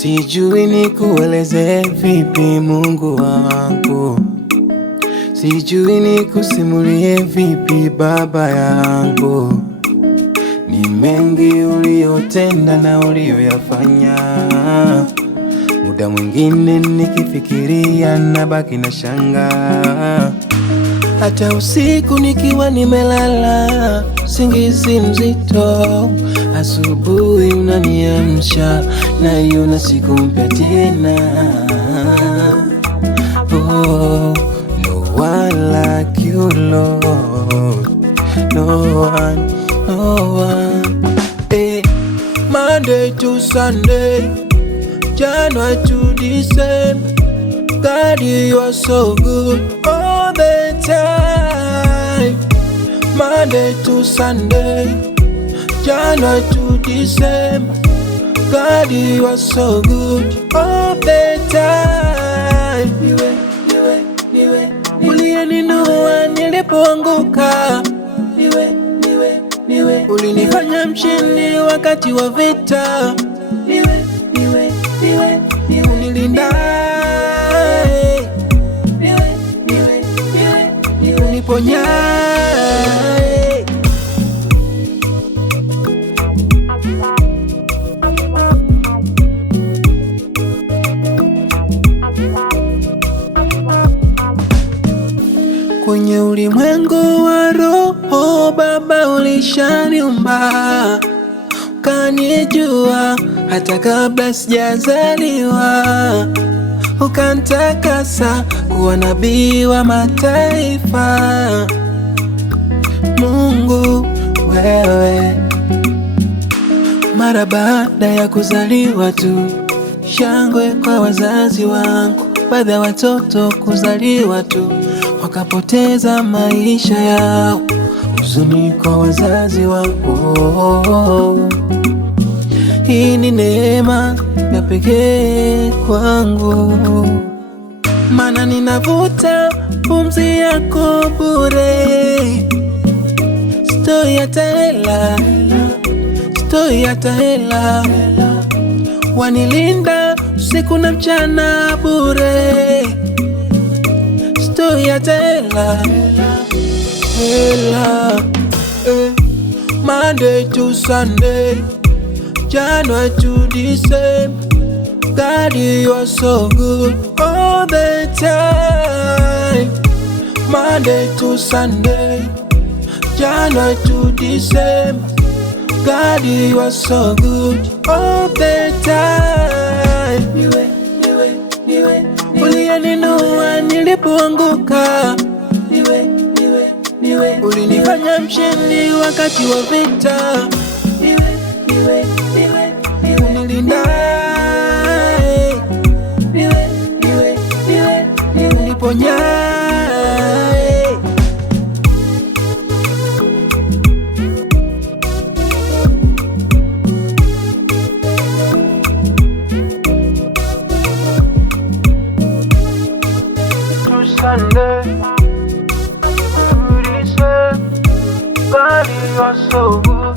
Sijui nikueleze vipi Mungu wangu, sijui nikusimulie vipi Baba yangu. Ni mengi uliyotenda na uliyoyafanya, muda mwingine nikifikiria nabaki na shanga. Hata usiku nikiwa nimelala usingizi mzito, asubuhi unaniamsha na iona siku mpya tena. Oh, no one like you Lord, no one, no one. Hey, Monday to Sunday, January to December, God, you are so good all the time. Monday to Sunday, January to December, God, you are so good all the time. Niwe uliyeninua nilipoanguka, niwe ulinifanya mshindi wakati wa vita, unilinda, uniponya. Kwenye ulimwengu wa roho Baba ulishaniumba, ukanijua hata kabla sijazaliwa, ukanitakasa kuwa nabii wa mataifa. Mungu wewe, mara baada ya kuzaliwa tu, shangwe kwa wazazi wangu, baadhi ya watoto kuzaliwa tu wakapoteza maisha yao, huzuni kwa wazazi wangu. Hii ni neema ya pekee kwangu, maana ninavuta pumzi yako bure. Sitoi hata hela, sitoi hata hela, wanilinda usiku na mchana bure. Sitoi hata hela, Monday to Sunday, January to December, God, you are so good all the time. Monday to Sunday, January to December, God, you are so good all the time. Uliyeninua nilipoanguka, ulinifanya mshindi wakati wa vita, unilinda, uniponya. Sunday, God, you are so good.